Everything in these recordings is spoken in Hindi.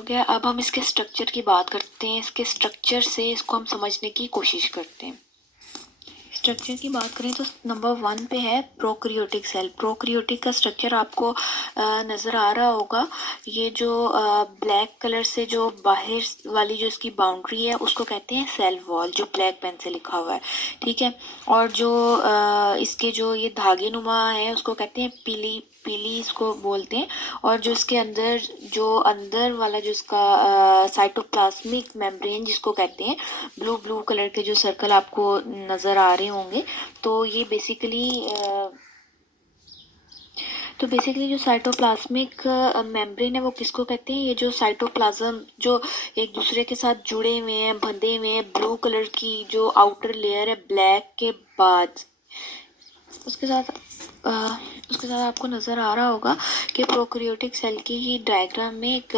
हो गया। अब हम इसके स्ट्रक्चर की बात करते हैं। इसके स्ट्रक्चर से इसको हम समझने की कोशिश करते हैं। स्ट्रक्चर की बात करें तो नंबर 1 पे है प्रोकैरियोटिक सेल। प्रोकैरियोटिक का स्ट्रक्चर आपको नज़र आ रहा होगा। ये जो ब्लैक कलर से जो बाहर वाली जो इसकी बाउंड्री है उसको कहते हैं सेल वॉल, जो ब्लैक पेन से लिखा हुआ है, ठीक है। और जो इसके जो ये धागे नुमा है उसको कहते हैं पीली पीली इसको बोलते हैं। और जो इसके अंदर वाला जो इसका साइटोप्लाज्मिक मेम्ब्रेन जिसको कहते हैं, ब्लू ब्लू कलर के जो सर्कल आपको नज़र आ रहे होंगे, तो ये बेसिकली जो साइटोप्लाज्मिक मेम्ब्रेन है वो किसको कहते हैं? ये जो साइटोप्लाज्म जो एक दूसरे के साथ जुड़े हुए हैं, बंधे हुए हैं, ब्लू कलर की जो आउटर लेयर है ब्लैक के बाद, उसके साथ अ, उसके साथ आपको नज़र आ रहा होगा कि प्रोकैरियोटिक सेल की ही डायग्राम में एक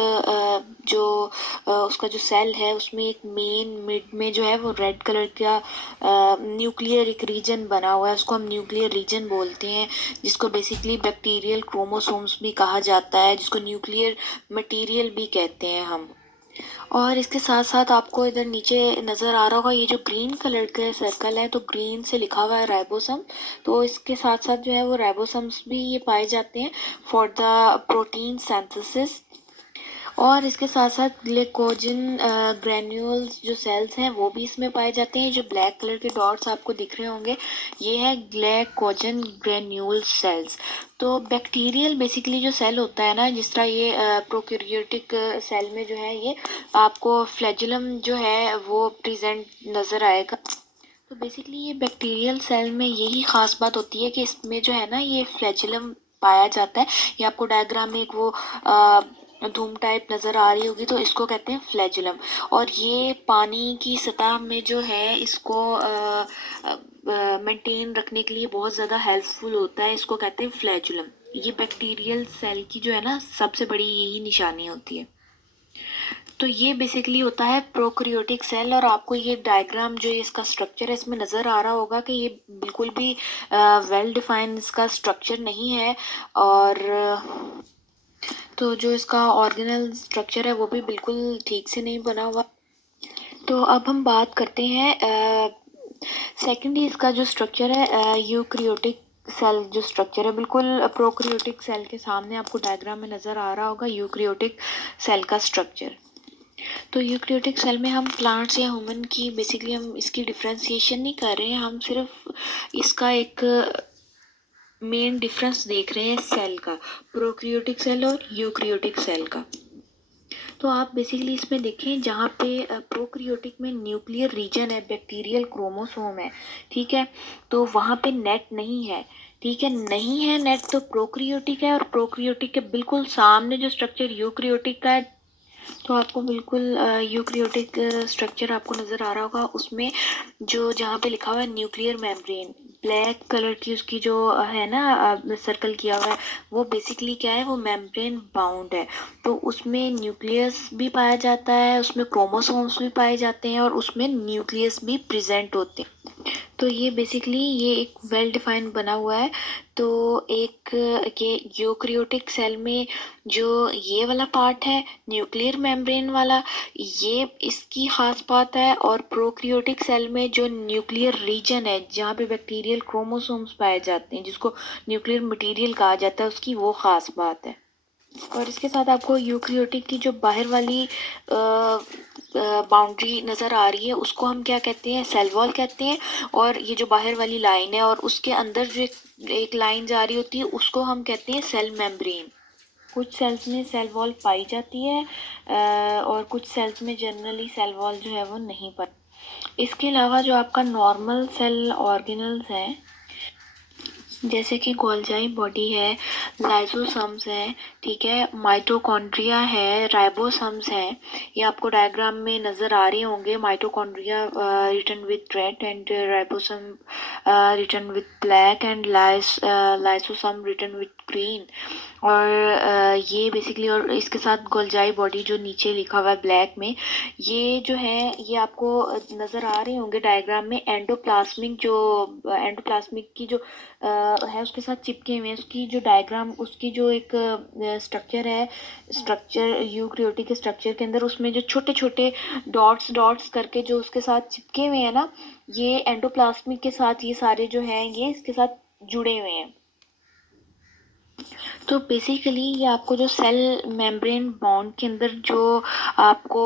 उसका जो सेल है उसमें एक मेन मिड में जो है वो रेड कलर का न्यूक्लियर एक रीजन बना हुआ है। उसको हम न्यूक्लियर रीजन बोलते हैं, जिसको बेसिकली बैक्टीरियल क्रोमोसोम्स भी कहा जाता है, जिसको न्यूक्लियर मटेरियल भी कहते हैं हम। और इसके साथ साथ आपको इधर नीचे नज़र आ रहा होगा ये जो ग्रीन कलर का सर्कल है, तो ग्रीन से लिखा हुआ है राइबोसम। तो इसके साथ साथ जो है वो राइबोसम्स भी ये पाए जाते हैं फॉर द प्रोटीन सिंथेसिस। और इसके साथ साथ ग्लाइकोजन ग्रैन्यूल्स जो सेल्स हैं वो भी इसमें पाए जाते हैं। जो ब्लैक कलर के डॉट्स आपको दिख रहे होंगे ये है ग्लाइकोजन ग्रैन्यूल सेल्स। तो बैक्टीरियल बेसिकली जो सेल होता है ना, जिस तरह ये प्रोकैरियोटिक सेल में जो है ये आपको फ्लैजुलम जो है वो प्रेजेंट नज़र आएगा। तो बेसिकली ये बैक्टीरियल सेल में यही खास बात होती है कि इसमें जो है ना ये फ्लैजुलम पाया जाता है। ये आपको डायग्राम में एक वो धूम टाइप नज़र आ रही होगी, तो इसको कहते हैं फ्लैजुलम। और ये पानी की सतह में जो है इसको मेंटेन रखने के लिए बहुत ज़्यादा हेल्पफुल होता है। इसको कहते हैं फ्लैजुलम। ये बैक्टीरियल सेल की जो है ना सबसे बड़ी यही निशानी होती है। तो ये बेसिकली होता है प्रोकैरियोटिक सेल। और आपको ये डायग्राम जो इसका स्ट्रक्चर है इसमें नज़र आ रहा होगा कि ये बिल्कुल भी वेल डिफाइंड इसका स्ट्रक्चर नहीं है। और तो जो इसका ऑर्गेनल स्ट्रक्चर है वो भी बिल्कुल ठीक से नहीं बना हुआ। तो अब हम बात करते हैं सेकेंडली इसका जो स्ट्रक्चर है यूकैरियोटिक सेल जो स्ट्रक्चर है, बिल्कुल प्रोकैरियोटिक सेल के सामने आपको डायग्राम में नज़र आ रहा होगा यूकैरियोटिक सेल का स्ट्रक्चर। तो यूकैरियोटिक सेल में हम प्लांट्स या ह्यूमन की बेसिकली हम इसकी डिफ्रेंसिएशन नहीं कर रहे हैं, हम सिर्फ इसका एक मेन डिफरेंस देख रहे हैं सेल का, प्रोकैरियोटिक सेल और यूकैरियोटिक सेल का। तो आप बेसिकली इसमें देखें जहाँ पे प्रोकैरियोटिक में न्यूक्लियर रीजन है, बैक्टीरियल क्रोमोसोम है, ठीक है, तो वहाँ पे नेट नहीं है, ठीक है, नहीं है नेट, तो प्रोकैरियोटिक है। और प्रोकैरियोटिक के बिल्कुल सामने जो स्ट्रक्चर यूकैरियोटिक का है, तो आपको बिल्कुल यूकैरियोटिक स्ट्रक्चर आपको नज़र आ रहा होगा। उसमें जो जहाँ पे लिखा हुआ है न्यूक्लियर मेम्ब्रेन, ब्लैक कलर की उसकी जो है ना सर्कल किया हुआ है, वो बेसिकली क्या है, वो मेम्ब्रेन बाउंड है। तो उसमें न्यूक्लियस भी पाया जाता है, उसमें क्रोमोसोम्स भी पाए जाते हैं और उसमें न्यूक्लियस भी प्रेजेंट होते हैं। तो ये बेसिकली ये एक वेल डिफाइंड बना हुआ है। तो एक ये यूकैरियोटिक सेल में जो ये वाला पार्ट है न्यूक्लियर मेम्ब्रेन वाला, ये इसकी खास बात है। और प्रोकैरियोटिक सेल में जो न्यूक्लियर रीजन है जहाँ पे बैक्टीरियल क्रोमोसोम्स पाए जाते हैं, जिसको न्यूक्लियर मटेरियल कहा जाता है, उसकी वो खास बात है। और इसके साथ आपको यूकैरियोटिक की जो बाहर वाली बाउंड्री नज़र आ रही है उसको हम क्या कहते हैं, सेल वॉल कहते हैं। और ये जो बाहर वाली लाइन है और उसके अंदर जो एक लाइन जा रही होती है उसको हम कहते हैं सेल मेम्ब्रेन। कुछ सेल्स में सेल वॉल पाई जाती है और कुछ सेल्स में जनरली सेल वॉल जो है वो नहीं पाई। इसके अलावा जो आपका नॉर्मल सेल ऑर्गेनल्स हैं, जैसे कि गोल्जाई बॉडी है, लाइसोसम्स है, ठीक है, माइटोकॉन्ड्रिया है, राइबोसम्स है। ये आपको डायग्राम में नज़र आ रहे होंगे। Mitochondria written with red and ribosome written with black and lysosome written with green. और ये बेसिकली, और इसके साथ गोल्जाई बॉडी जो नीचे लिखा हुआ है ब्लैक में, ये जो है ये आपको नज़र आ रहे होंगे डायग्राम में। एंडोप्लाज्मिक जो एंडोप्लाज्मिक की जो है उसके साथ चिपके हुए हैं, उसकी जो डायग्राम, उसकी जो एक स्ट्रक्चर है, स्ट्रक्चर यूक्रियोटिक स्ट्रक्चर के अंदर उसमें जो छोटे छोटे डॉट्स डॉट्स करके जो उसके साथ चिपके हुए हैं ना, ये एंडोप्लाज्मिक के साथ ये सारे जो हैं ये इसके साथ जुड़े हुए हैं। तो बेसिकली ये आपको जो सेल मेम्ब्रेन बॉन्ड के अंदर जो आपको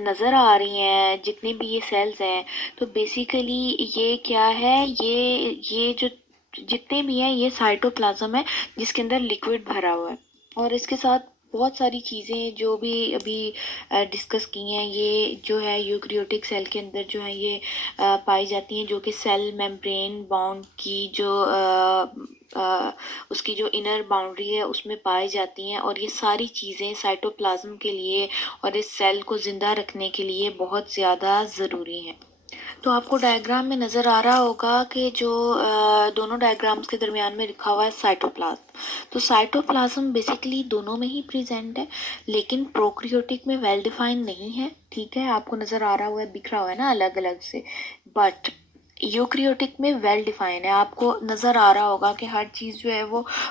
नज़र आ रही हैं जितनी भी ये सेल्स हैं, तो बेसिकली ये क्या है, ये जो जितने भी हैं ये साइटोप्लाज्म है जिसके अंदर लिक्विड भरा हुआ है। और इसके साथ बहुत सारी चीज़ें जो भी अभी डिस्कस की हैं, ये जो है यूक्रियोटिक सेल के अंदर जो है ये पाई जाती हैं, जो कि सेल मेम्ब्रेन बॉन्ड की जो उसकी जो इनर बाउंड्री है उसमें पाई जाती हैं। और ये सारी चीज़ें साइटोप्लाज्म के लिए और इस सेल को ज़िंदा रखने के लिए बहुत ज़्यादा ज़रूरी हैं। तो आपको डायग्राम में नज़र आ रहा होगा कि जो दोनों डायग्राम्स के दरमियान में लिखा हुआ है साइटोप्लाज्म। तो साइटोप्लाज्म बेसिकली दोनों में ही प्रेजेंट है, लेकिन प्रोकैरियोटिक में वेल डिफाइंड नहीं है। ठीक है, आपको नज़र आ रहा हुआ है, दिख रहा हुआ है ना अलग अलग से। बट यूक्रियोटिक में वेल डिफाइन है, आपको नज़र आ रहा होगा कि हर चीज़ जो है वो